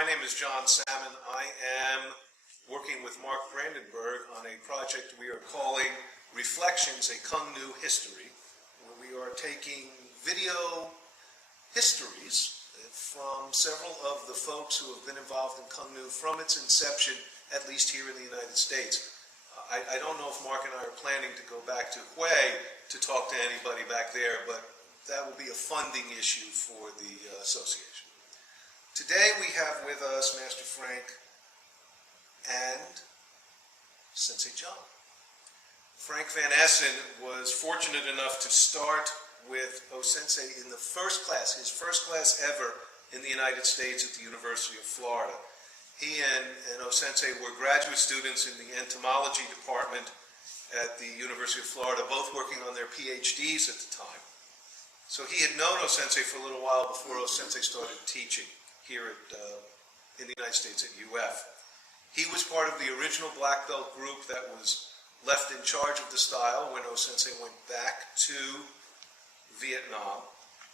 My name is John Salmon. I am working with Mark Brandenburg on a project we are calling Reflections, a Cuong Nhu History, where we are taking video histories from several of the folks who have been involved in Cuong Nhu from its inception, at least here in the United States. I don't know if Mark and I are planning to go back to Hue to talk to anybody back there, but that will be a funding issue for the association. Today we have with us Master Frank and Sensei John. Frank VanEssen was fortunate enough to start with O-Sensei in the first class, his first class ever in the United States at the University of Florida. He and O-Sensei were graduate students in the entomology department at the University of Florida, both working on their PhDs at the time. So he had known O-Sensei for a little while before O-Sensei started teaching here in the United States at UF. He was part of the original black belt group that was left in charge of the style when O-Sensei went back to Vietnam,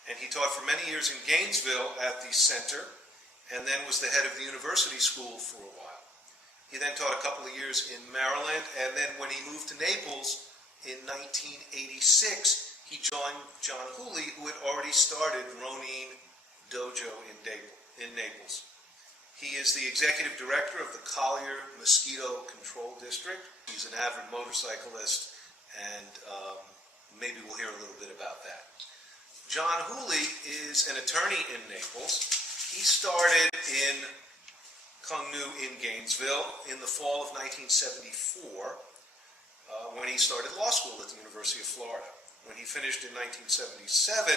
and he taught for many years in Gainesville at the center, and then was the head of the university school for a while. He then taught a couple of years in Maryland, and then when he moved to Naples in 1986, he joined John Hooley, who had already started Ronin Dojo in Naples. He is the executive director of the Collier Mosquito Control District. He's an avid motorcyclist, and maybe we'll hear a little bit about that. John Hooley is an attorney in Naples. He started in Cuong Nhu in Gainesville in the fall of 1974 when he started law school at the University of Florida. When he finished in 1977,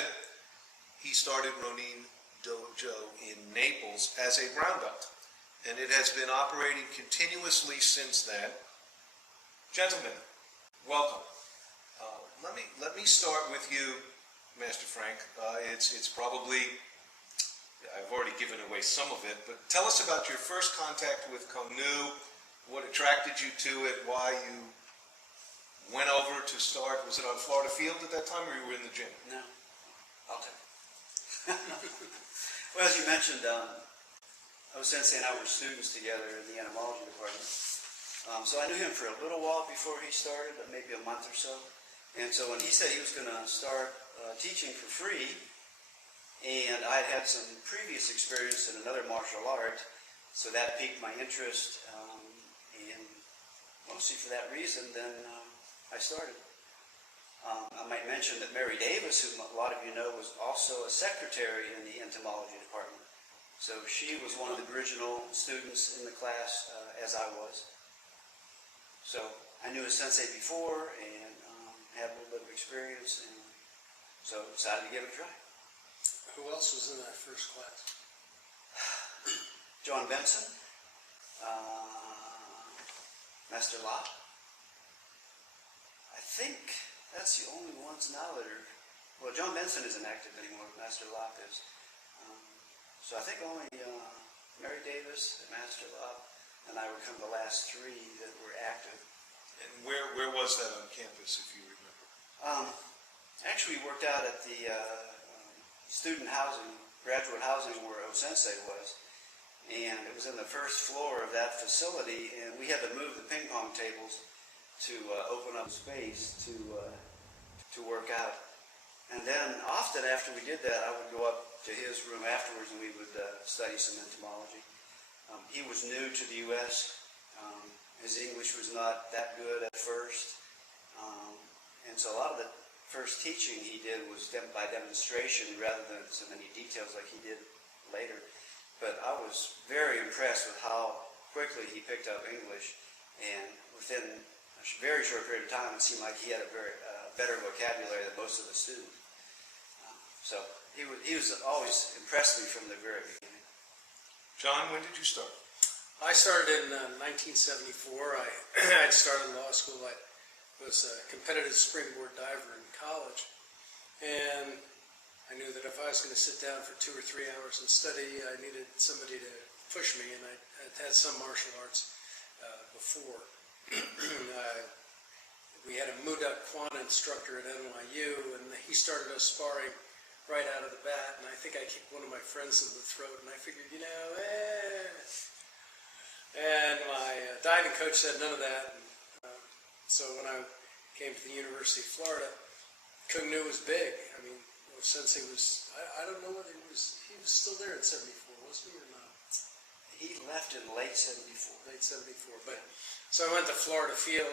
he started Ronin Dojo in Naples as a brown belt, and it has been operating continuously since then. Gentlemen, welcome. Let me start with you, Master Frank. It's probably, I've already given away some of it, but tell us about your first contact with Cuong Nhu, what attracted you to it, why you went over to start. Was it on Florida Field at that time, or you were in the gym? No, I'll take it. Well, as you mentioned, O-Sensei and I were students together in the entomology department. So I knew him for a little while before he started, but maybe a month or so. And so when he said he was going to start teaching for free, and I had some previous experience in another martial art, so that piqued my interest, and mostly for that reason, then I started. I might mention that Mary Davis, who a lot of you know, was also a secretary in the entomology department. So she was one of the original students in the class, as I was. So I knew a sensei before and had a little bit of experience, and so decided to give it a try. Who else was in that first class? John Benson, Master Lop. I think that's the only ones now that are, well, John Benson isn't active anymore, Master Lop is. So I think only Mary Davis, Master Lop, and I were kind of the last three that were active. And where was that on campus, if you remember? Actually, we worked out at the student housing, graduate housing where O-Sensei was. And it was in the first floor of that facility, and we had to move the ping pong tables to open up space to work out. And then often after we did that, I would go up to his room afterwards and we would study some entomology. He was new to the U.S. His English was not that good at first. And so a lot of the first teaching he did was by demonstration rather than so many details like he did later. But I was very impressed with how quickly he picked up English, and within a very short period of time, it seemed like he had a very better vocabulary than most of the students. So he was always impressed me from the very beginning. John, when did you start? I started in 1974. I'd started law school. I was a competitive springboard diver in college, and I knew that if I was going to sit down for 2 or 3 hours and study, I needed somebody to push me, and I'd had some martial arts before. We had a Mudak Kwan instructor at NYU, and he started us sparring right out of the bat, and I think I kicked one of my friends in the throat, and I figured, and my diving coach said none of that. And, so when I came to the University of Florida, Cuong Nhu was big. I mean, Sensei was, I don't know whether he was still there in 74, wasn't he, or not? He left in late 74. Late 74, but, so I went to Florida Field,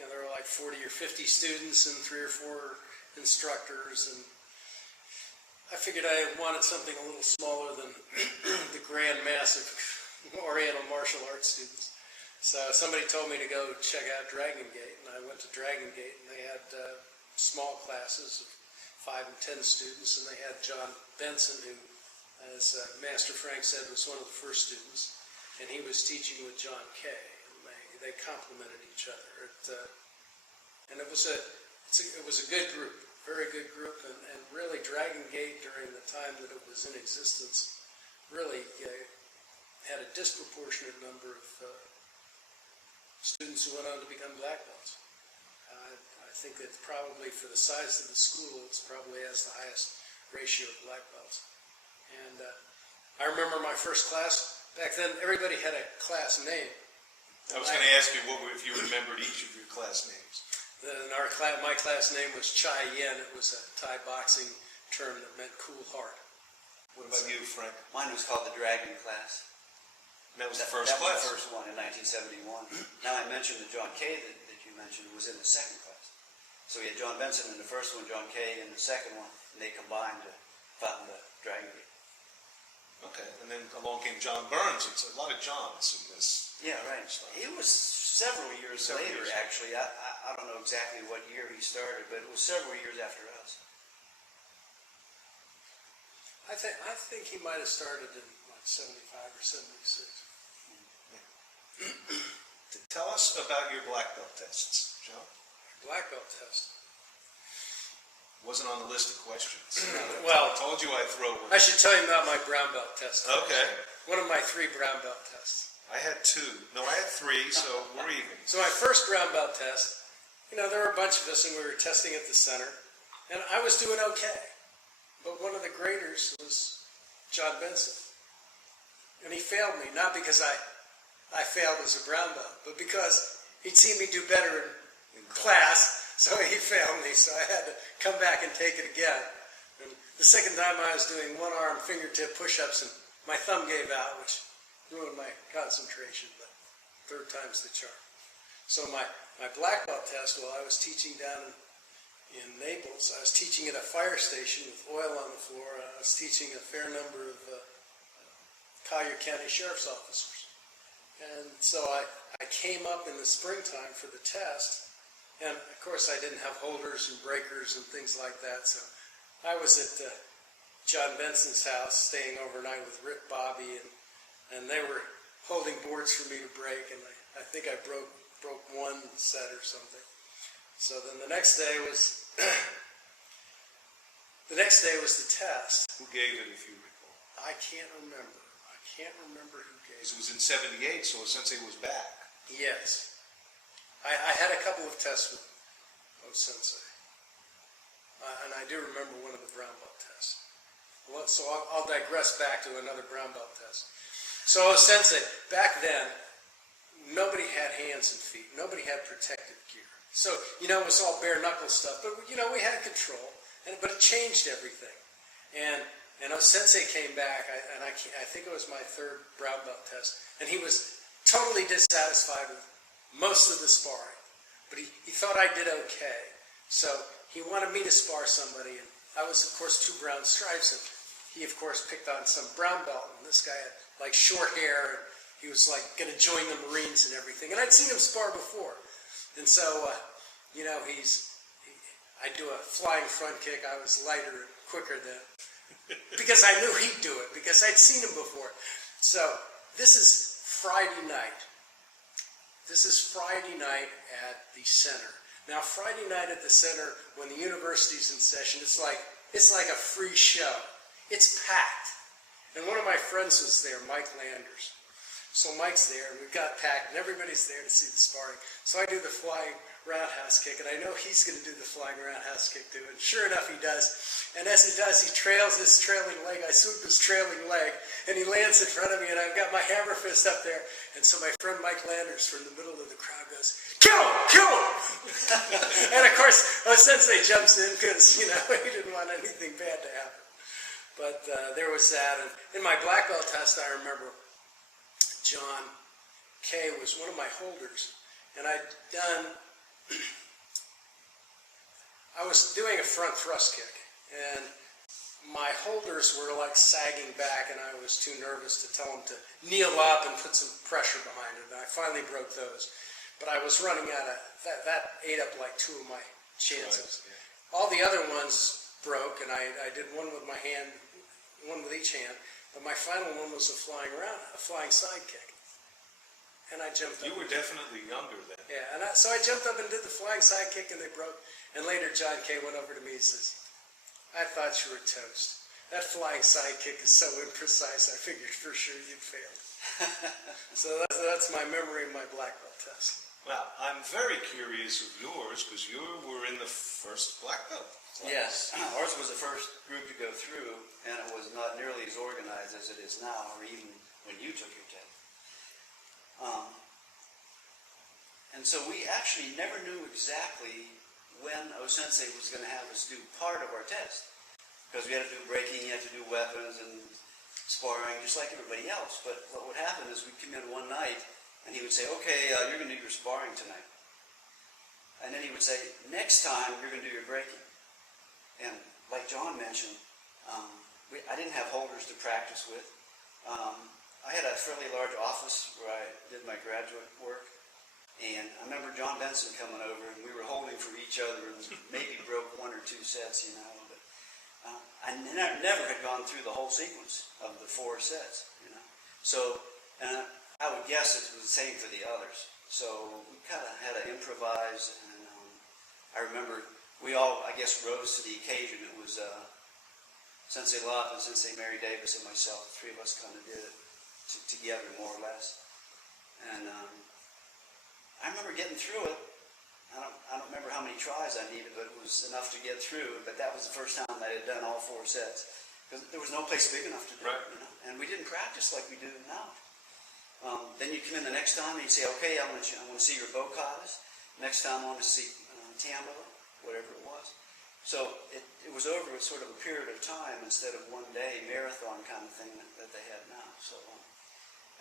and there were like 40 or 50 students and 3 or 4 instructors, and I figured I wanted something a little smaller than the grand mass of Oriental martial arts students. So somebody told me to go check out Dragon Gate, and I went to Dragon Gate, and they had small classes of 5 and 10 students, and they had John Benson, who, as Master Frank said, was one of the first students, and he was teaching with John Kay, and they complemented each other. And it was a good group, very good group, and really Dragon Gate during the time that it was in existence really had a disproportionate number of students who went on to become black belts. I think that probably for the size of the school, it's probably has the highest ratio of black belts. And I remember my first class, back then everybody had a class name. I was going to ask you if you remembered each of your class names. Then my class name was Chai Yen. It was a Thai boxing term that meant cool heart. What about you, Frank? Mine was called the Dragon class. And that was the first class? That was the first one in 1971. Now I mentioned that John Kay that you mentioned was in the second class. So we had John Benson in the first one, John Kay in the second one, and they combined to found the Dragon Gate. Okay, and then along came John Burns. It's a lot of Johns in this. Yeah, right. He was several years later, actually. I don't know exactly what year he started, but it was several years after us. I think he might have started in like 75 or 76. Tell us about your black belt tests, John. Black belt test. Wasn't on the list of questions. Well, I told you I'd throw one. I should tell you about my brown belt test. Okay. One of my 3 brown belt tests. I had 2. No, I had 3, so we're even. So my first brown belt test, there were a bunch of us, and we were testing at the center, and I was doing okay. But one of the graders was John Benson, and he failed me, not because I failed as a brown belt, but because he'd seen me do better in class, so he failed me, so I had to come back and take it again. And the second time I was doing one-arm fingertip push-ups, and my thumb gave out, which ruined my concentration, but third time's the charm. So my black belt test, while I was teaching down in Naples, I was teaching at a fire station with oil on the floor. I was teaching a fair number of Collier County Sheriff's officers. And so I came up in the springtime for the test, and of course I didn't have holders and breakers and things like that, so I was at John Benson's house staying overnight with Rick Bobby, and they were holding boards for me to break, and I think I broke one set or something. So then the next day was the test. Who gave it, if you recall? I can't remember who gave it. It was in 78, so Sensei was back. Yes. I had a couple of tests with Sensei. And I do remember one of the brown belt tests. So I'll digress back to another brown belt test. So Sensei, back then, nobody had hands and feet. Nobody had protective gear. So, it was all bare knuckle stuff. But, we had control. But it changed everything. And Sensei came back, and I think it was my 3rd brown belt test. And he was totally dissatisfied with most of the sparring. But he thought I did okay. So he wanted me to spar somebody. And I was, of course, 2 brown stripes. And he, of course, picked on some brown belt. And this guy had, like, short hair. And he was, like, going to join the Marines and everything. And I'd seen him spar before. And so, I do a flying front kick. I was lighter and quicker then. Because I knew he'd do it. Because I'd seen him before. So, this is Friday night. This is Friday night at the center. Now, Friday night at the center, when the university's in session, it's like a free show. It's packed. And one of my friends was there, Mike Landers. So Mike's there, and we've got packed, and everybody's there to see the sparring. So I do the flying roundhouse kick, and I know he's going to do the flying roundhouse kick too. And sure enough, he does. And as he does, he trails his trailing leg. I swoop his trailing leg, and he lands in front of me, and I've got my hammer fist up there. And so my friend Mike Landers from the middle of the crowd goes, "Kill him! Kill him!" And of course, Sensei jumps in because, he didn't want anything bad to happen. But there was that. And in my black belt test, I remember John Kay was one of my holders, and I was doing a front thrust kick, and my holders were like sagging back, and I was too nervous to tell them to kneel up and put some pressure behind it, and I finally broke those. But I was running out of, that ate up like two of my chances. Right, yeah. All the other ones broke, and I did one with my hand, one with each hand, but my final one was a flying side kick. And I jumped up. You were definitely younger then. Yeah, so I jumped up and did the flying side kick, and they broke. And later John Kay went over to me and says, "I thought you were toast. That flying side kick is so imprecise, I figured for sure you'd fail." So that's my memory of my black belt test. Well, I'm very curious of yours because you were in the first black belt. Yes, ours was the first group to go through, and it was not nearly as organized as it is now, or even when you took your test. And so we actually never knew exactly when O-Sensei was going to have us do part of our test, because we had to do breaking, you had to do weapons and sparring, just like everybody else. But what would happen is we'd come in one night, and he would say, "Okay, you're going to do your sparring tonight." And then he would say, "Next time, you're going to do your breaking." And like John mentioned, I didn't have holders to practice with. I had a fairly large office where I did my graduate work, and I remember John Benson coming over, and we were holding for each other, and maybe broke one or two sets, but I never had gone through the whole sequence of the 4 sets, So, and I would guess it was the same for the others. So we kind of had to improvise, and I remember we all, I guess, rose to the occasion. It was Sensei Love and Sensei Mary Davis and myself. The 3 of us kind of did it together, more or less. And I remember getting through it. I don't remember how many tries I needed, but it was enough to get through. But that was the first time I had done all 4 sets, because there was no place big enough to do it, And we didn't practice like we do now. Then you come in the next time and you say, "Okay, I want to see your bokatas. Next time I want to see Tambo," whatever it was. So it was over with sort of a period of time instead of one day marathon kind of thing that they have now. So,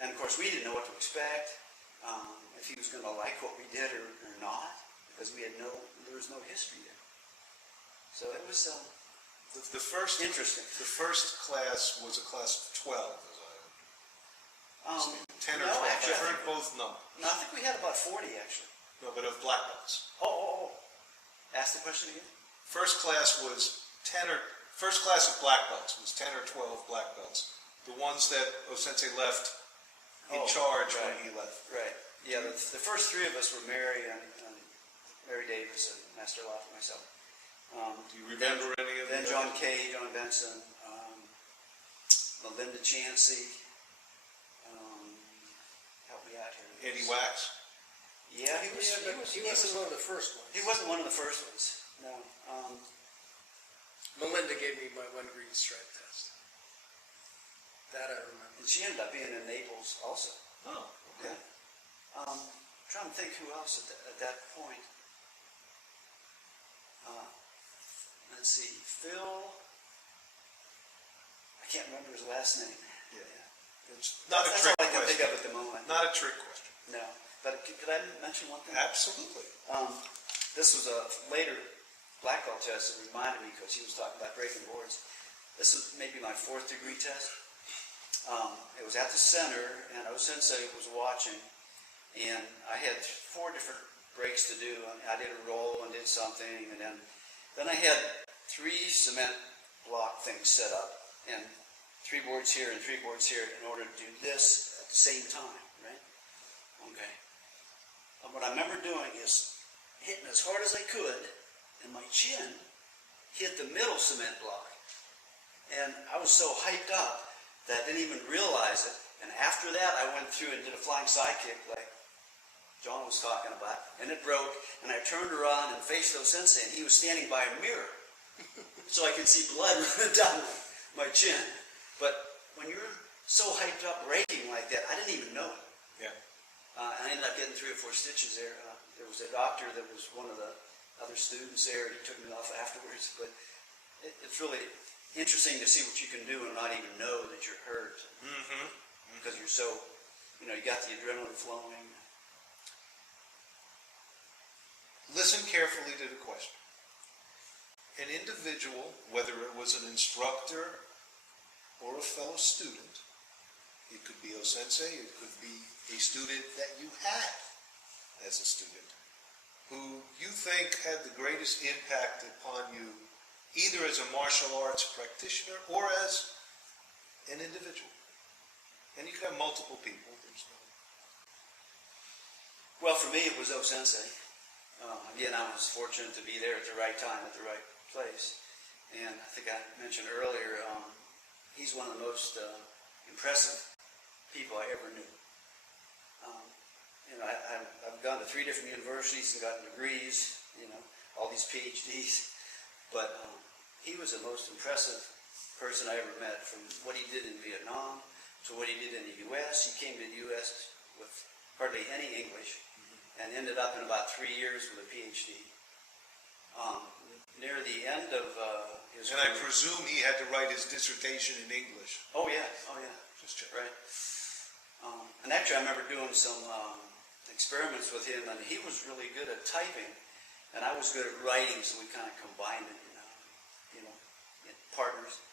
and of course we didn't know what to expect, if he was going to like what we did or not, because there was no history there. So it was The first interesting. The first class was a class of 12, as I understand. 10 or 12. Actually, I've heard both numbers. No, I think we had about 40 actually. No, but of black belts. Oh. Ask the question again. First class of black belts was 10 or 12 black belts. The ones that O-Sensei left in charge when he left. Right. Yeah, the first 3 of us were Mary Davis and Master Love and myself. Do you remember any of them? Then John Kay, John Benson, Melinda Chansey. Help me out here. Eddie Wax? Yeah, he wasn't one of the first ones. He wasn't one of the first ones. No. Melinda gave me my 1 green stripe test. That I remember. And she ended up being in Naples also. Oh, okay. I'm trying to think who else at that point. Let's see, Phil. I can't remember his last name. Yeah. It's not a That's trick all I can question. think of at the moment. Not a trick question. No. But could I mention one thing? Absolutely. This was a later black belt test that reminded me, because he was talking about breaking boards. This was maybe my 4th degree test. It was at the center, and O-Sensei was watching, and I had 4 different breaks to do. I did a roll and did something, and then I had 3 cement block things set up, and 3 boards here and 3 boards here in order to do this at the same time, right? Okay. And what I remember doing is hitting as hard as I could, and my chin hit the middle cement block. And I was so hyped up that I didn't even realize it. And after that, I went through and did a flying side kick like John was talking about, and it broke, and I turned around and faced O-sensei, and he was standing by a mirror, so I could see blood running down my chin. But when you're so hyped up breaking like that, I didn't even know it. Yeah. And I ended up getting 3 or 4 stitches there. There was a doctor that was one of the other students there, and he took me off afterwards. But it's really interesting to see what you can do and not even know that you're hurt. Because you're so, you got the adrenaline flowing. Listen carefully to the question. An individual, whether it was an instructor or a fellow student, it could be O-sensei, it could be a student that you had as a student, who you think had the greatest impact upon you, either as a martial arts practitioner or as an individual. And you can have multiple people. Well, for me, it was O-sensei. Again, I was fortunate to be there at the right time, at the right place. And I think I mentioned earlier, he's one of the most impressive people I ever knew. I've gone to 3 different universities and gotten degrees, all these PhDs. But he was the most impressive person I ever met, from what he did in Vietnam to what he did in the U.S. He came to the U.S. with hardly any English and ended up in about 3 years with a PhD. Near the end of his And I presume he had to write his dissertation in English. Oh yeah. Just check. Right. And actually, I remember doing some experiments with him, and he was really good at typing, and I was good at writing, so we kind of combined it, partners.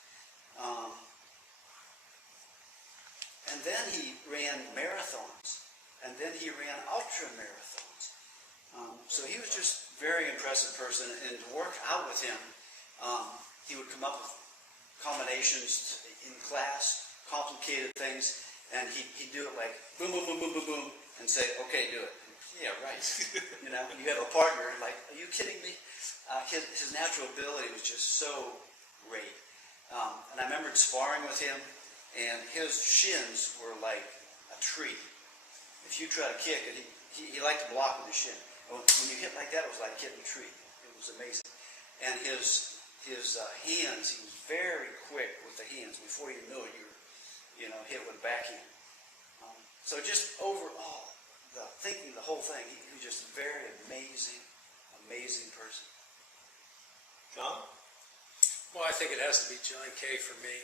And then he ran marathons, and then he ran ultra marathons. So he was just a very impressive person, and to work out with him, he would come up with combinations in class, complicated things, and he'd do it like boom, boom, boom, boom, boom, boom, and say, okay, do it. Yeah, right. You have a partner, like, are you kidding me? His natural ability was just so great. And I remember sparring with him, and his shins were like a tree. If you try to kick it, he liked to block with his shin. When you hit like that, it was like hitting a tree. It was amazing. And his hands, he was very quick with the hands. Before you knew it, you were hit with a backhand. So just overall, the whole thing, he was just a very amazing person. John? Well, I think it has to be John Kay for me.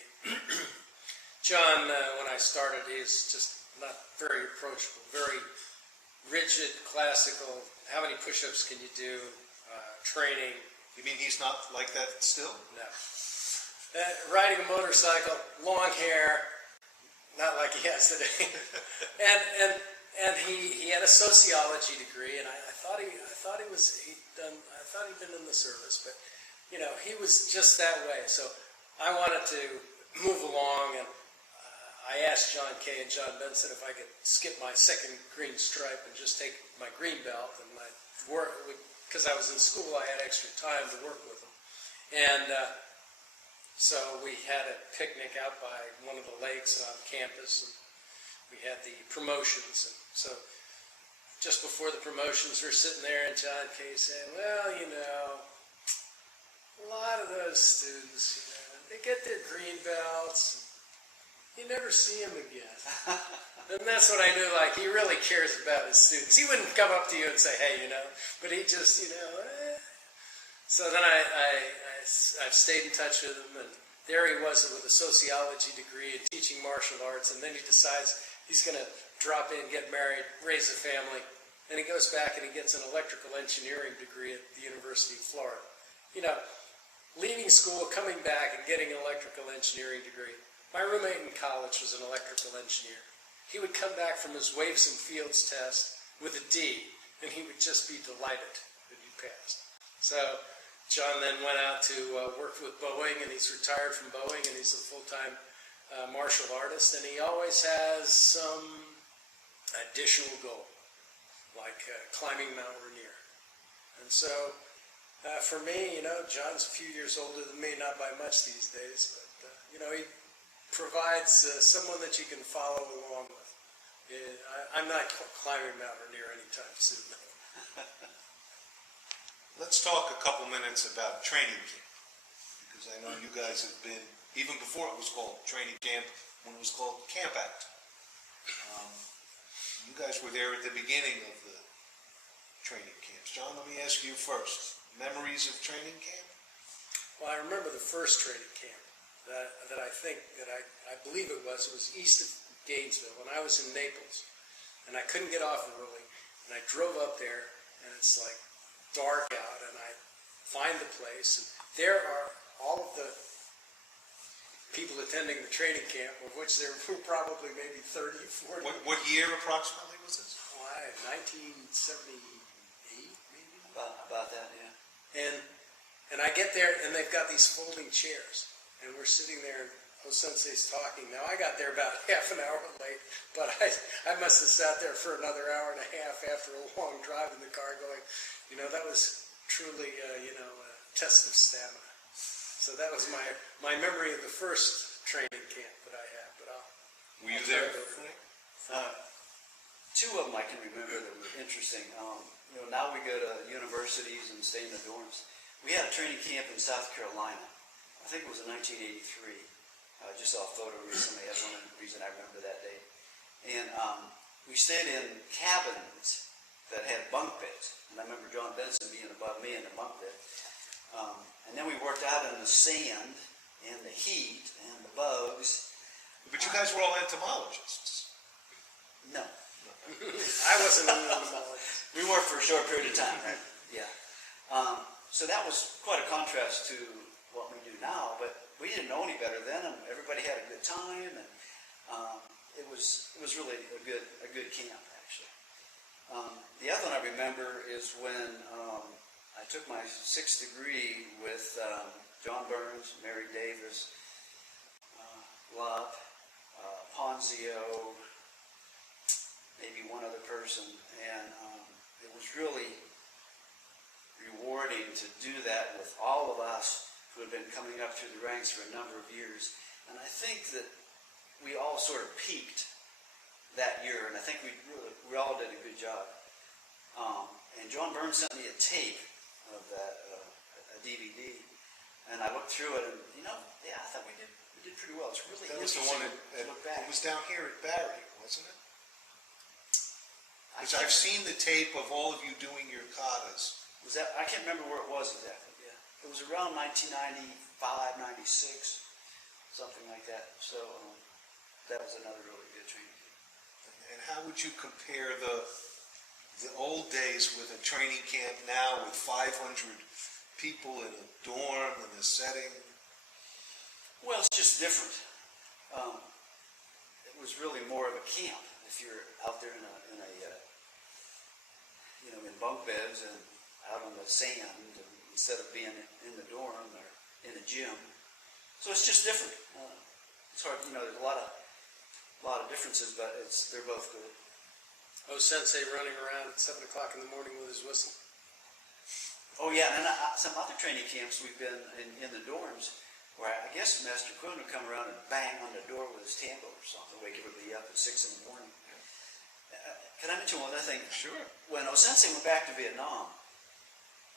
John, when I started, he's just not very approachable, very rigid, classical. How many push-ups can you do? Training. You mean he's not like that still? No. Riding a motorcycle, long hair, not like he has today. and he had a sociology degree, and I thought he'd been in the service, but he was just that way. So I wanted to move along, and I asked John Kay and John Benson if I could skip my second green stripe and just take my green belt, and I'd work, because I was in school, I had extra time to work with them. And so we had a picnic out by one of the lakes on campus, and we had the promotions. And so just before the promotions, we're sitting there, and John Kay said, well, a lot of those students, they get their green belts, you never see them again. And that's what I knew, like, he really cares about his students. He wouldn't come up to you and say, hey, but he just, So then I've stayed in touch with him, and there he was with a sociology degree and teaching martial arts, and then he decides he's going to drop in, get married, raise a family, and he goes back and he gets an electrical engineering degree at the University of Florida. Leaving school, coming back, and getting an electrical engineering degree. My roommate in college was an electrical engineer. He would come back from his Waves and Fields test with a D, and he would just be delighted that he passed. So John then went out to work with Boeing, and he's retired from Boeing, and he's a full-time martial artist, and he always has some additional goal, like climbing Mount Rainier. And so for me, John's a few years older than me, not by much these days, but provides someone that you can follow along with. I'm not climbing Mount Rainier anytime soon. Let's talk a couple minutes about training camp, because I know you guys have been, even before it was called training camp, when it was called Camp Act. You guys were there at the beginning of the training camps. John, let me ask you first. Memories of training camp? Well, I remember the first training camp that I believe it was east of Gainesville when I was in Naples, and I couldn't get off early, and I drove up there, and it's like dark out, and I find the place, and there are all of the people attending the training camp, of which there were probably maybe 30 or 40. What year approximately was this? 1978, maybe? About that, yeah. And I get there, and they've got these folding chairs, and we're sitting there, and Sensei's talking. Now, I got there about half an hour late, but I must have sat there for another hour and a half after a long drive in the car going, that was truly, a test of stamina. So that was my memory of the first training camp that I had. But were you there? Two of them I can remember that were interesting. Now we go to universities and stay in the dorms. We had a training camp in South Carolina. I think it was in 1983. I just saw a photo recently. That's one reason I remember that date. And we stayed in cabins that had bunk beds. And I remember John Benson being above me in the bunk bed. And then we worked out in the sand and the heat and the bugs. But you guys were all entomologists. No. I wasn't in the We worked for a short period of time, right? Yeah. So that was quite a contrast to what we do now, but we didn't know any better then, and everybody had a good time, and it was really a good camp, actually. The other one I remember is when I took my 6th degree with John Burns, Mary Davis, Love, Ponzio, maybe one other person, and it was really rewarding to do that with all of us who had been coming up through the ranks for a number of years. And I think that we all sort of peaked that year, and I think we all did a good job. And John Burns sent me a tape of that, a DVD, and I looked through it, and I thought we did pretty well. It's really That was the interesting one to look back. it was down here at Barry, wasn't it? Because I've seen the tape of all of you doing your katas. I can't remember where it was exactly. Yeah, it was around 1995, 96, something like that. So that was another really good training camp. And how would you compare the old days with a training camp now with 500 people in a dorm in a setting? Well, it's just different. It was really more of a camp. If you're out there in bunk beds and out on the sand, instead of being in the dorm or in a gym. So it's just different. It's hard, there's a lot of differences, but they're both good. Sensei running around at 7 o'clock in the morning with his whistle. Oh yeah, and some other training camps we've been in the dorms where I guess Master Cuong would come around and bang on the door with his tambo or something, wake everybody up at 6 in the morning. Can I mention one other thing? Sure. When Sensei went back to Vietnam,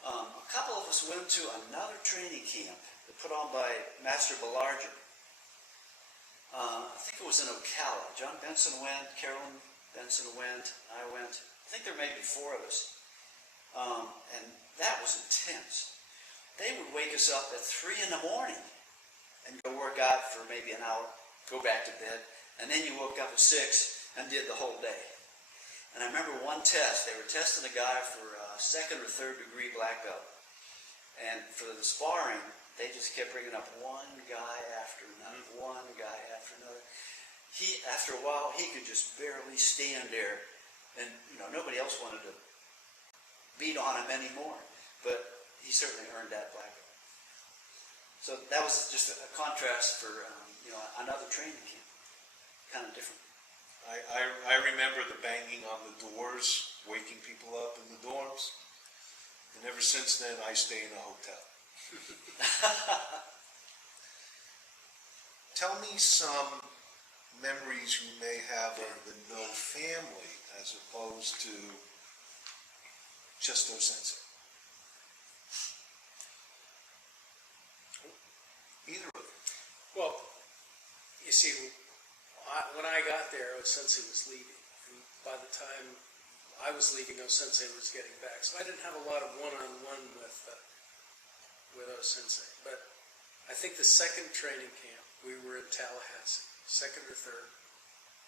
a couple of us went to another training camp put on by Master Balarjan. I think it was in Ocala. John Benson went, Carolyn Benson went, I went. I think there may be 4 of us. And that was intense. They would wake us up at 3 in the morning and go work out for maybe an hour, go back to bed, and then you woke up at 6 and did the whole day. And I remember one test, they were testing a guy for 2nd or 3rd degree black belt. And for the sparring, they just kept bringing up one guy after another, one guy after another. After a while, he could just barely stand there. And, nobody else wanted to beat on him anymore. But he certainly earned that black belt. So that was just a contrast for, another training camp. Kind of different. I remember the banging on the doors, waking people up in the dorms. And ever since then, I stay in a hotel. tell me some memories you may have of the No family as opposed to just No Sensei. Either of them. Well, you see, when I got there, O-Sensei was leaving. And by the time I was leaving, O-Sensei was getting back. So I didn't have a lot of one-on-one with O-Sensei. But I think the second training camp, we were in Tallahassee, second or third.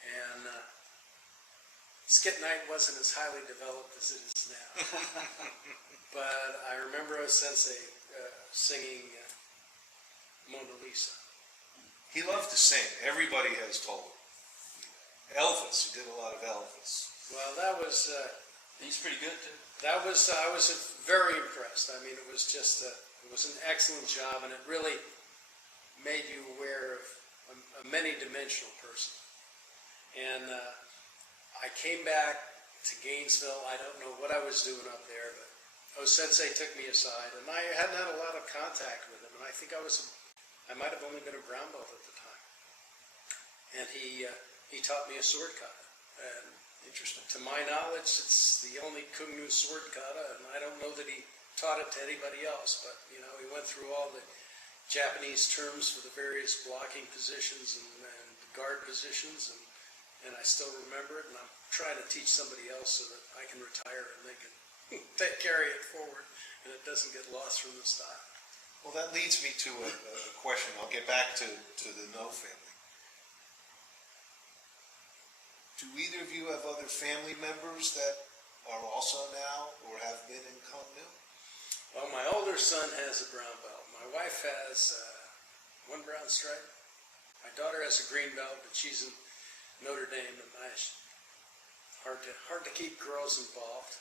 And skit night wasn't as highly developed as it is now. But I remember O-Sensei singing Mona Lisa. He loved to sing. Everybody has told him. Elvis, he did a lot of Elvis. Well, that was, He's pretty good too. I was very impressed. I mean, it was just, it was an excellent job, and it really made you aware of a many-dimensional person. And I came back to Gainesville. I don't know what I was doing up there, but O-Sensei took me aside, and I hadn't had a lot of contact with him, and I think I might have only been a brown belt at the time. And he taught me a sword kata. And Interesting. to my knowledge, it's the only Cuong Nhu sword kata, and I don't know that he taught it to anybody else, but, you know, he went through all the Japanese terms for the various blocking positions and guard positions, and I still remember it, and I'm trying to teach somebody else so that I can retire and they can carry it forward, and it doesn't get lost from the style. Well, that leads me to a question. I'll get back to the No family. Do either of you have other family members that are also now or have been in Cuong Nhu? Well, my older son has a brown belt. My wife has one brown stripe. My daughter has a green belt, but she's in Notre Dame, and hard to keep girls involved.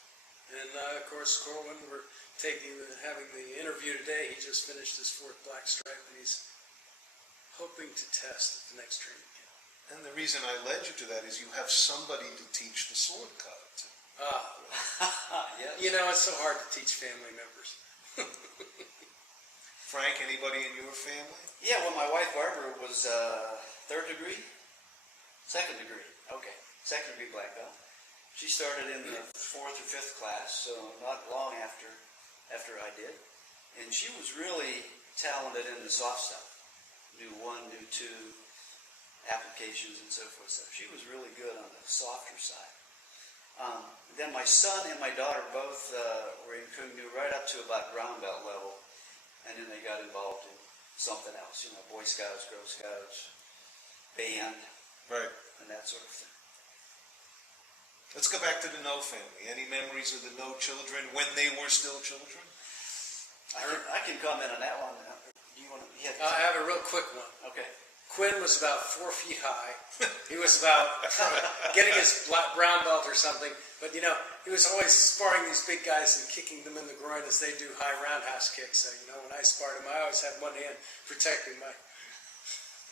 And of course, Corwin, we're having the interview today. He just finished his 4th black stripe, and he's hoping to test at the next training camp. And the reason I led you to that is you have somebody to teach the sword kata to. Yes. You know, it's so hard to teach family members. Frank, anybody in your family? Yeah, well, my wife Barbara was 3rd degree, 2nd degree. Okay, 2nd degree black belt. She started in the 4th or 5th class, so not long after I did. And she was really talented in the soft stuff. Do 1, do 2 applications and so forth. So she was really good on the softer side. Then my son and my daughter both were in Cuong Nhu right up to about brown belt level, and then they got involved in something else, you know, Boy Scouts, Girl Scouts, band, Right. and that sort of thing. Let's go back to the No family. Any memories of the No children when they were still children? I can comment on that one. Do you want to? I have a real quick one. Okay. Quinn was about 4 feet high. He was about getting his brown belt or something. But, you know, he was always sparring these big guys and kicking them in the groin as they do high roundhouse kicks. So, you know, when I sparred him, I always had one hand protecting my...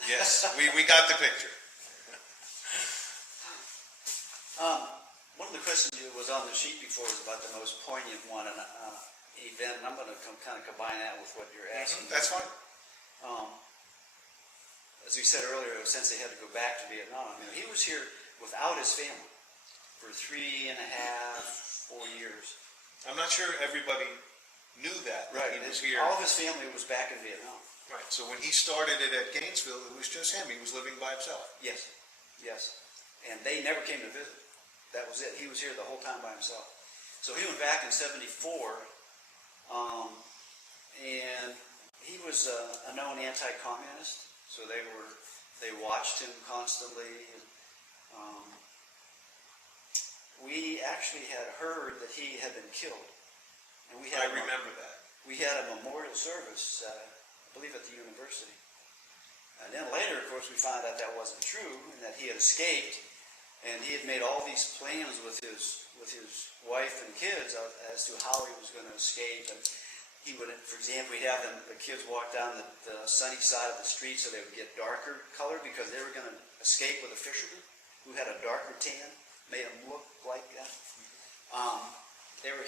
Yes, we got the picture. One of the questions that was on the sheet before was about the most poignant one and event, and I'm going to kind of combine that with what you're asking. That's fine. As we said earlier, Sensei had to go back to Vietnam. You know, he was here without his family for 3.5, 4 years. I'm not sure everybody knew that. Right. He was here. All of his family was back in Vietnam. Right. So when he started it at Gainesville, it was just him. He was living by himself. Yes. Yes. And they never came to visit. That was it. He was here the whole time by himself. So he went back in '74, and he was a known anti-communist. So they watched him constantly. We actually had heard that he had been killed, and I remember that. We had a memorial service, I believe, at the university. And then later, of course, we found out that wasn't true, and that he had escaped, and he had made all these plans with his wife and kids as to how he was going to escape. And he would, for example, he'd have the kids walk down the sunny side of the street so they would get darker color because they were going to escape with a fisherman who had a darker tan, made him look like that.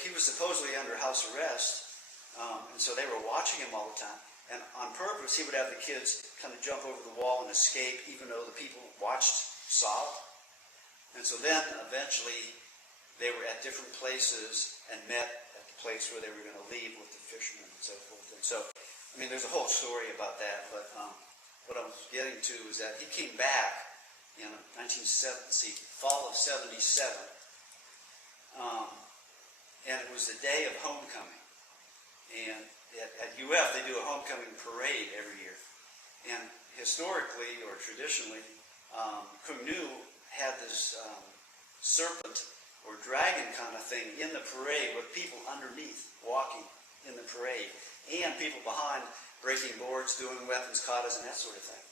He was supposedly under house arrest, and so they were watching him all the time. And on purpose, he would have the kids kind of jump over the wall and escape, even though the people watched saw it. And so then, eventually, they were at different places and met at the place where they were going to leave with the fishermen and so forth. And so, I mean, there's a whole story about that, but what I was getting to is that he came back in 1970, fall of 77, and it was the day of homecoming. And at UF, they do a homecoming parade every year. And historically, or traditionally, Cuong Nhu had this serpent or dragon kind of thing in the parade with people underneath walking in the parade and people behind breaking boards, doing weapons katas and that sort of thing.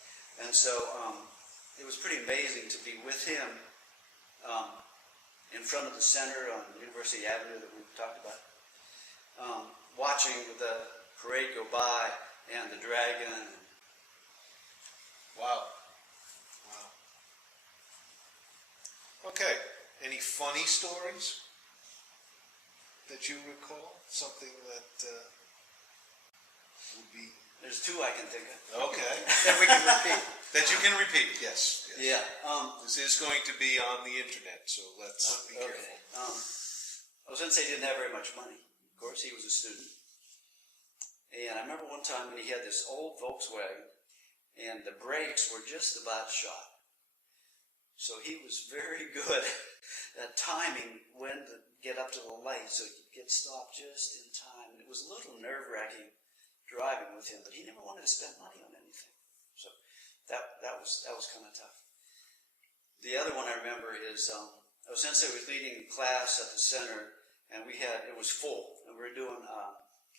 And so it was pretty amazing to be with him in front of the center on University Avenue that we talked about, watching the parade go by and the dragon. Wow. Wow. Okay. Any funny stories that you recall? Something that would be... There's two I can think of. Okay. That we can repeat. That you can repeat, yes. Yeah. This is going to be on the internet, so let's be careful. Osensei didn't have very much money. Of course, he was a student. And I remember one time when he had this old Volkswagen, and the brakes were just about shot. So he was very good at timing when to get up to the light so he could get stopped just in time. And it was a little nerve-wracking driving with him, but he never wanted to spend money on anything. So that was kind of tough. The other one I remember is Osensei was leading class at the center, and it was full, and we were doing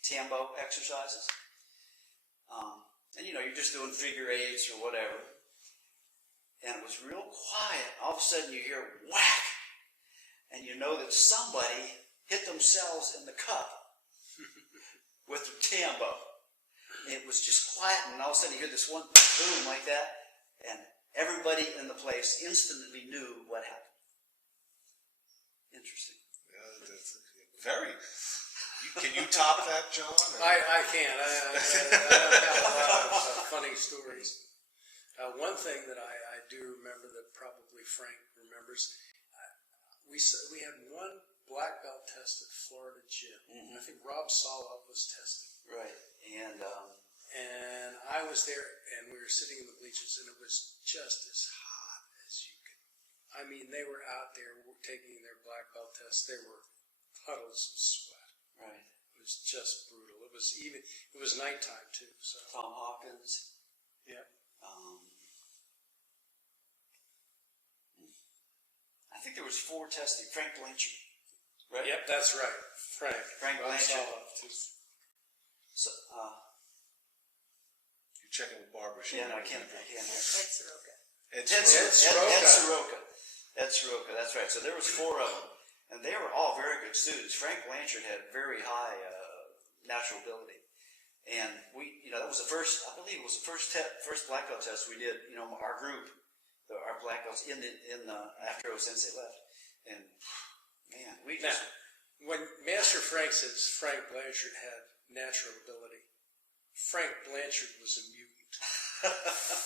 tambo exercises. And you're just doing figure eights or whatever. And it was real quiet. All of a sudden you hear whack, and you know that somebody hit themselves in the cup with their tambo. It was just quiet, and all of a sudden you hear this one boom like that, and everybody in the place instantly knew what happened. Interesting. That's very. Can you top that, John? I can't. I don't have a lot of funny stories. One thing that I do remember that probably Frank remembers, we had one black belt test at Florida Gym. Mm-hmm. I think Rob Solov was testing. Right. And I was there, and we were sitting in the bleachers, and it was just as hot as you could. I mean, they were out there taking their black belt test. There were puddles of sweat. Right. It was just brutal. It was nighttime too. So Tom Hawkins. Yeah. I think there was 4 testing. Frank Blanchard. Right? Yep, that's right. Frank Blanchard. So, You're checking with Barbara. No, I can't. Ed Soroka. Ed Soroka. That's right. So there was 4 of them, and they were all very good students. Frank Blanchard had very high natural ability, and that was the first. I believe it was the first black belt test we did. Our group, our black belts after Osensei left, and man, we just. Now, when Master Frank says Frank Blanchard had natural ability, Frank Blanchard was a mutant.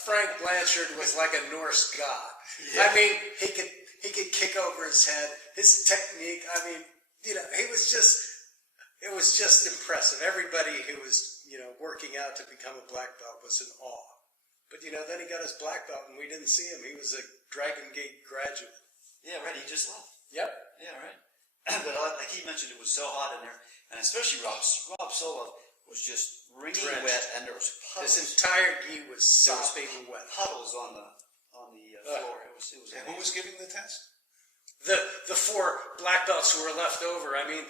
Frank Blanchard was like a Norse god. Yeah. I mean, he could kick over his head. His technique, I mean, it was just impressive. Everybody who was, working out to become a black belt was in awe. But, then he got his black belt and we didn't see him. He was a Dragon Gate graduate. Yeah, right. He just left. Yep. Yeah, right. But like he mentioned, it was so hot in there, and especially Rob Solov was just wringing wet, and there was puddles. His entire gi was sopping wet. Puddles on the floor. It was and who was giving the test? The 4 black belts who were left over. I mean,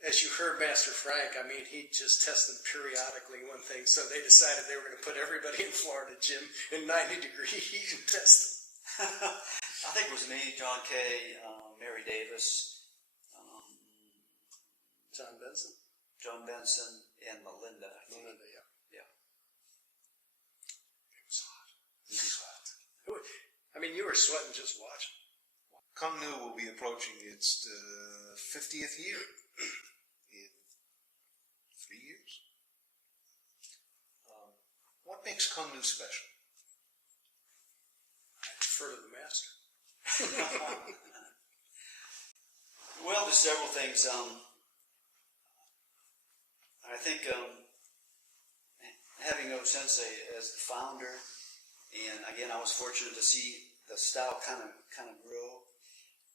as you heard Master Frank, I mean, he just tested periodically one thing. So they decided they were going to put everybody in Florida Gym in 90-degree heat and test them. I think it was me, John Kay, Mary Davis, John Benson, and Melinda. I think. Melinda, yeah. Yeah. It was hot. I mean, you were sweating just watching. Cuong Nhu will be approaching its 50th year in 3 years. makes Cuong Nhu special? I defer to the master. Well, there's several things. I think having O Sensei as the founder, and again, I was fortunate to see the style kind of grow,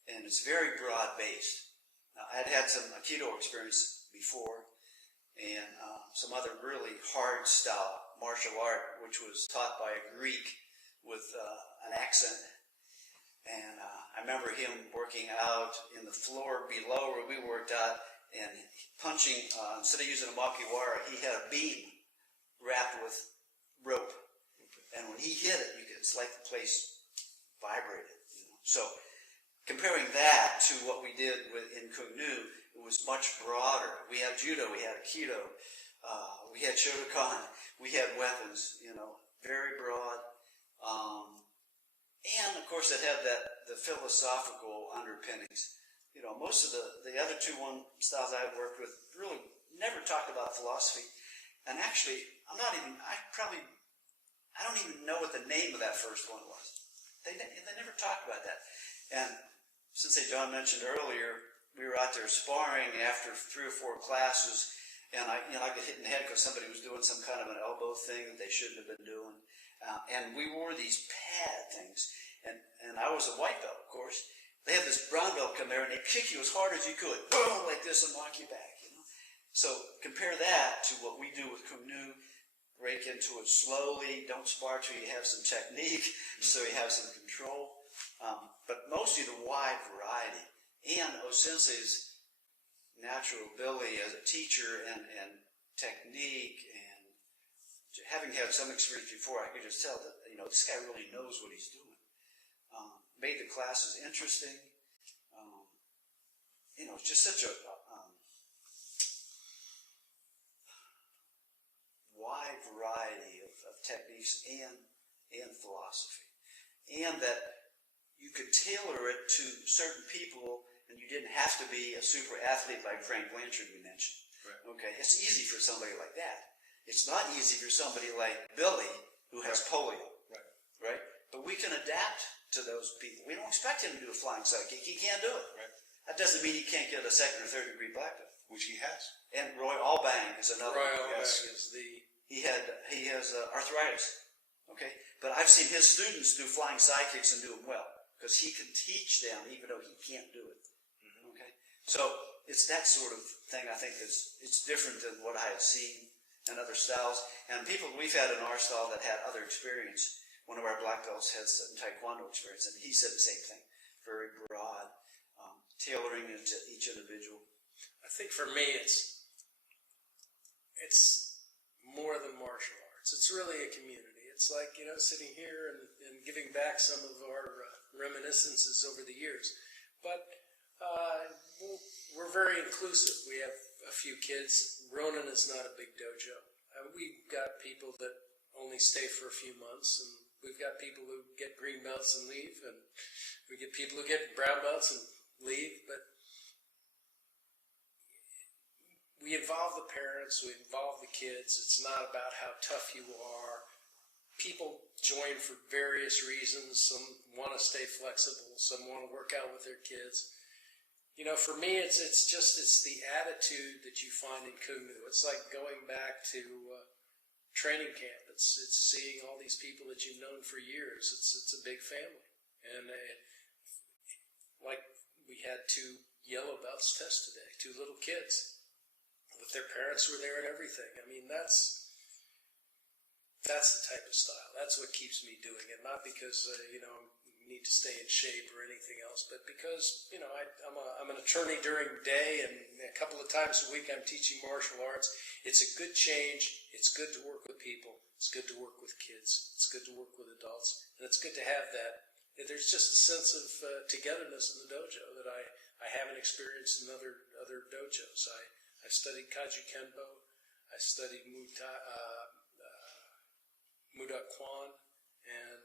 and it's very broad based. I had some Aikido experience before, and some other really hard style martial art, which was taught by a Greek with an accent. And I remember him working out in the floor below where we worked out and punching, instead of using a makiwara, he had a beam wrapped with rope. And when he hit it, it's like the place vibrated. So comparing that to what we did in Cuong Nhu, it was much broader. We had judo, we had aikido, we had shotokan, we had weapons, very broad. And of course, it had the philosophical underpinnings. Most of the other styles I have worked with really never talked about philosophy. And actually, I don't even know what the name of that first one was. They never talked about that. And Sensei John mentioned earlier, we were out there sparring after 3 or 4 classes, and I got hit in the head because somebody was doing some kind of an elbow thing that they shouldn't have been doing. And we wore these pad things, and I was a white belt, of course. They had this brown belt come there, and they kick you as hard as you could, boom, like this, and knock you back. So compare that to what we do with Cuong Nhu. Break into it slowly. Don't spar till you have some technique, so you have some control. But mostly the wide variety, and O Sensei's natural ability as a teacher and technique, and having had some experience before, I could just tell that this guy really knows what he's doing. Made the classes interesting. It's just such a wide variety of techniques and philosophy, and that you could tailor it to certain people, and you didn't have to be a super athlete like Frank Blanchard we mentioned. Right. Okay, it's easy for somebody like that. It's not easy for somebody like Billy who has polio. Right? But we can adapt to those people. We don't expect him to do a flying side kick. He can't do it. Right. That doesn't mean he can't get a 2nd or 3rd degree black belt, Which he has. And Roy Allbang is another. Roy Allbang is the. He has arthritis. Okay, but I've seen his students do flying side kicks and do them well because he can teach them even though he can't do it. Okay, so it's that sort of thing. I think it's different than what I had seen in other styles, and people we've had in our style that had other experience. One of our black belts has some Taekwondo experience, and he said the same thing. Very broad, tailoring it to each individual. I think for me, it's more than martial arts. It's really a community. It's like, sitting here and giving back some of our reminiscences over the years. But we're very inclusive. We have a few kids. Ronin is not a big dojo. We've got people that only stay for a few months, and we've got people who get green belts and leave, and we get people who get brown belts and leave. But we involve the parents, we involve the kids. It's not about how tough you are. People join for various reasons. Some want to stay flexible. Some want to work out with their kids. For me, it's the attitude that you find in Cuong Nhu. It's like going back to training camp. It's seeing all these people that you've known for years. It's a big family, and like we had 2 yellow belts test today, 2 little kids. But their parents were there and everything. I mean, that's the type of style. That's what keeps me doing it. Not because you need to stay in shape or anything else, but because I'm an attorney during the day, and a couple of times a week I'm teaching martial arts. It's a good change. It's good to work with people. It's good to work with kids. It's good to work with adults, and it's good to have that. There's just a sense of togetherness in the dojo that I haven't experienced in other dojos. I studied Kaiju Kenpo. I studied Muda Kwan and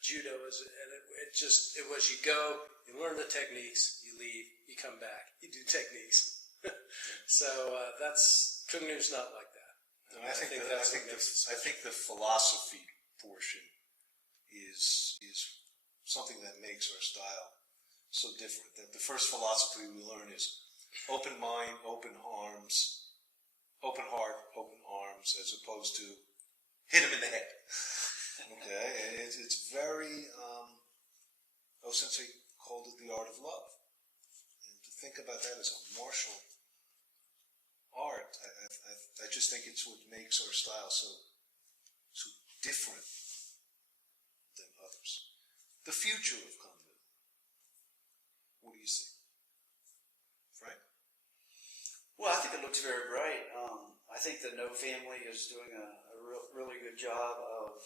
judo. It was you go, you learn the techniques, you leave, you come back, you do techniques. So Cuong Nhu's not like that. And I think that's what makes it I think the philosophy portion is something that makes our style so different. That the first philosophy we learn is open mind, open arms, open heart, open arms, as opposed to hit him in the head. Okay, and it's very. Sensei called it the art of love, and to think about that as a martial art, I just think it's what makes our style so different than others. The future of Cuong Nhu. What do you see, Frank? Well, I think it looks very bright. I think the No family is doing a really good job of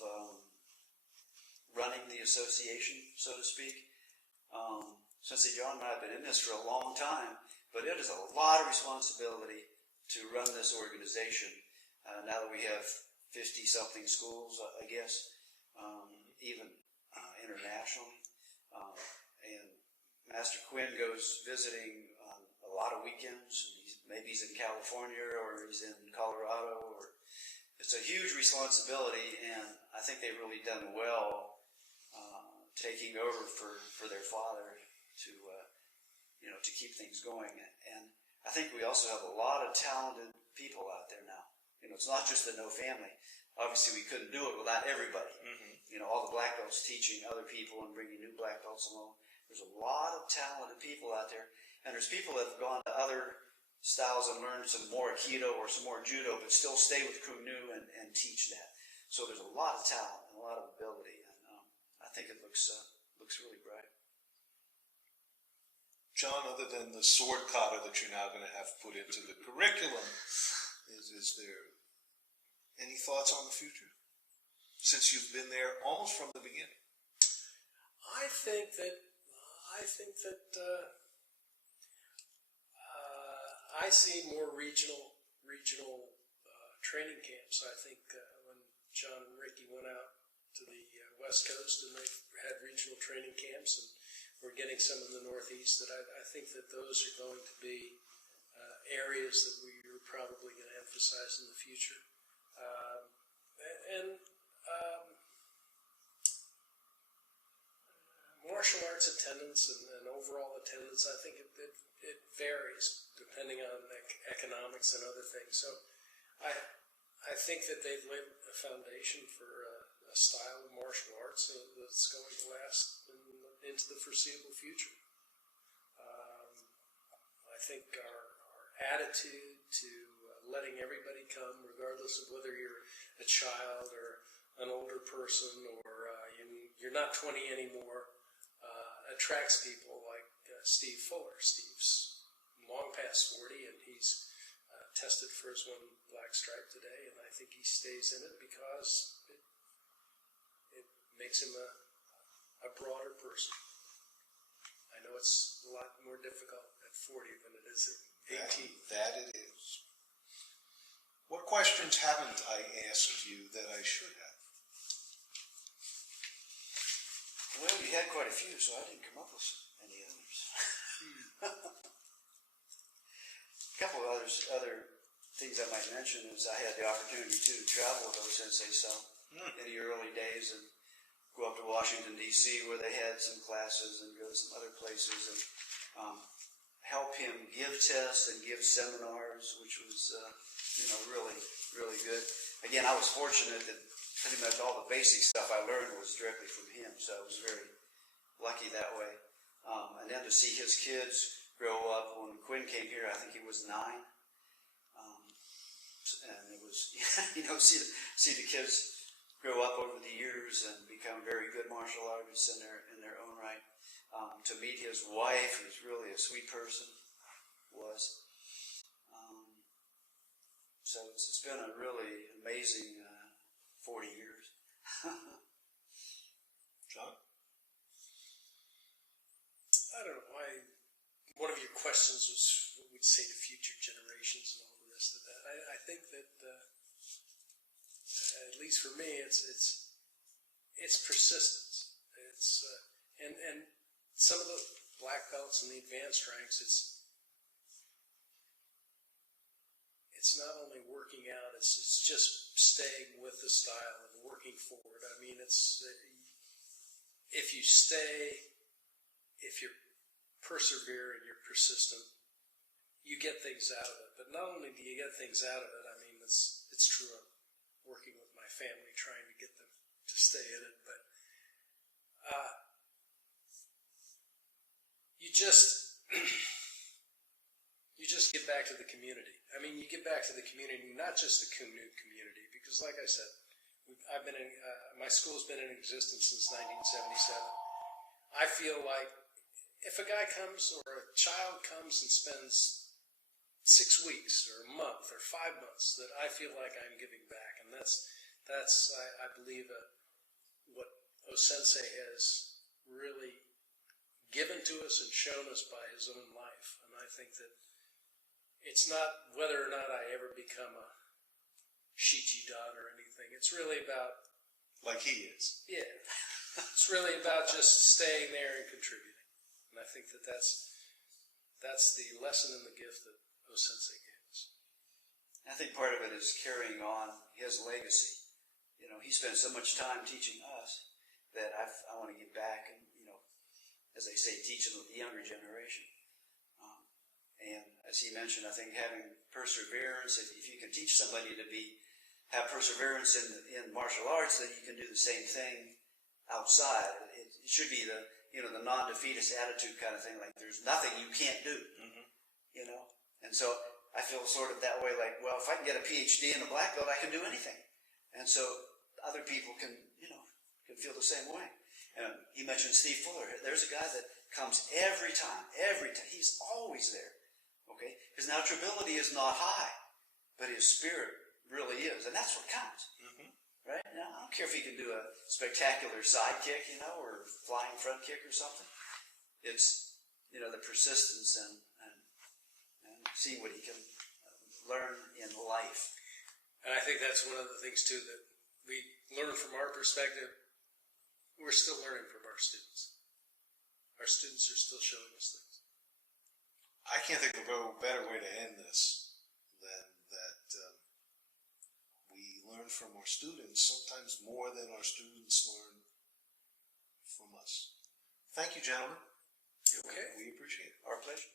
running the association, so to speak. Sensei John and I have been in this for a long time, but it is a lot of responsibility to run this organization. Now that we have 50-something schools, I guess, even internationally. And Master Quinn goes visiting on a lot of weekends. Maybe he's in California or he's in Colorado. It's a huge responsibility, and I think they've really done well taking over for their father to keep things going. And I think we also have a lot of talented people out there now. It's not just the No family. Obviously, we couldn't do it without everybody. Mm-hmm. All the black belts teaching other people and bringing new black belts along. There's a lot of talented people out there, and there's people that have gone to other styles and learned some more Aikido or some more Judo, but still stay with Cuong Nhu and teach that. So there's a lot of talent and a lot of ability, and I think it looks really bright. John, other than the sword kata that you're now going to have put into the curriculum, is there any thoughts on the future? Since you've been there almost from the beginning. I think that I see more regional training camps. I think when John and Ricky went out to the West Coast and they had regional training camps, and we're getting some in the Northeast, that I think that those are going to be areas that we're probably going to emphasize in the future. Martial arts attendance and overall attendance, I think it varies depending on economics and other things. So I think that they've laid a foundation for a style of martial arts that's going to last into the foreseeable future. I think our attitude to letting everybody come, regardless of whether you're a child or an older person or you're not 20 anymore, attracts people like Steve Fuller. Steve's long past 40, and he's tested for his one black stripe today, and I think he stays in it because it makes him a broader person. I know it's a lot more difficult at 40 than it is at 18. That it is. What questions haven't I asked you that I should have? Well, you had quite a few, so I didn't come up with any others. A couple of other things I might mention is I had the opportunity to travel with O-Sensei some in the early days and go up to Washington, D.C., where they had some classes, and go to some other places and help him give tests and give seminars, which was really, really good. Again, I was fortunate that pretty much all the basic stuff I learned was directly from him, so I was very lucky that way. And then to see his kids grow up. When Quinn came here, I think he was 9. And it was, see the kids grow up over the years and become very good martial artists in their own right. To meet his wife, who's really a sweet person, was. So it's been a really amazing 40 years. John? I don't know why. One of your questions was what we'd say to future generations and all the rest of that. I think that, at least for me, it's persistence. It's and some of the black belts and the advanced ranks, it's it's not only working out, it's just staying with the style and working forward. I mean, if you stay, if you're persevere and you're persistent, you get things out of it. But not only do you get things out of it, I mean, it's true. I'm working with my family, trying to get them to stay in it, but you just get back to the community. I mean, you get back to the community, not just the Cuong Nhu community, because like I said, my school's been in existence since 1977. I feel like if a guy comes or a child comes and spends 6 weeks or a month or 5 months, that I feel like I'm giving back. And that's I believe, what O-sensei has really given to us and shown us by his own life. And I think that it's not whether or not I ever become a Shichi-dan or anything. It's really about... Like he is. Yeah. It's really about just staying there and contributing. And I think that that's the lesson and the gift that O-sensei gave us. I think part of it is carrying on his legacy. You know, he spent so much time teaching us that I want to give back and, you know, as they say, teach the younger generation. And as he mentioned, I think having perseverance, if you can teach somebody to have perseverance in martial arts, then you can do the same thing outside. It should be the non-defeatist attitude kind of thing, like there's nothing you can't do, you know? And so I feel sort of that way, like, well, if I can get a PhD and a black belt, I can do anything. And so other people can feel the same way. And he mentioned Steve Fuller. There's a guy that comes every time. He's always there, okay? His natural ability is not high, but his spirit really is. And that's what counts, right? Now, I don't care if he can do a spectacular side kick, or flying front kick or something. It's, the persistence and see what he can learn in life. And I think that's one of the things, too, that we learn from our perspective. We're still learning from our students. Our students are still showing us things. I can't think of a better way to end this than that we learn from our students, sometimes more than our students learn from us. Thank you, gentlemen. Okay. We appreciate it. Our pleasure.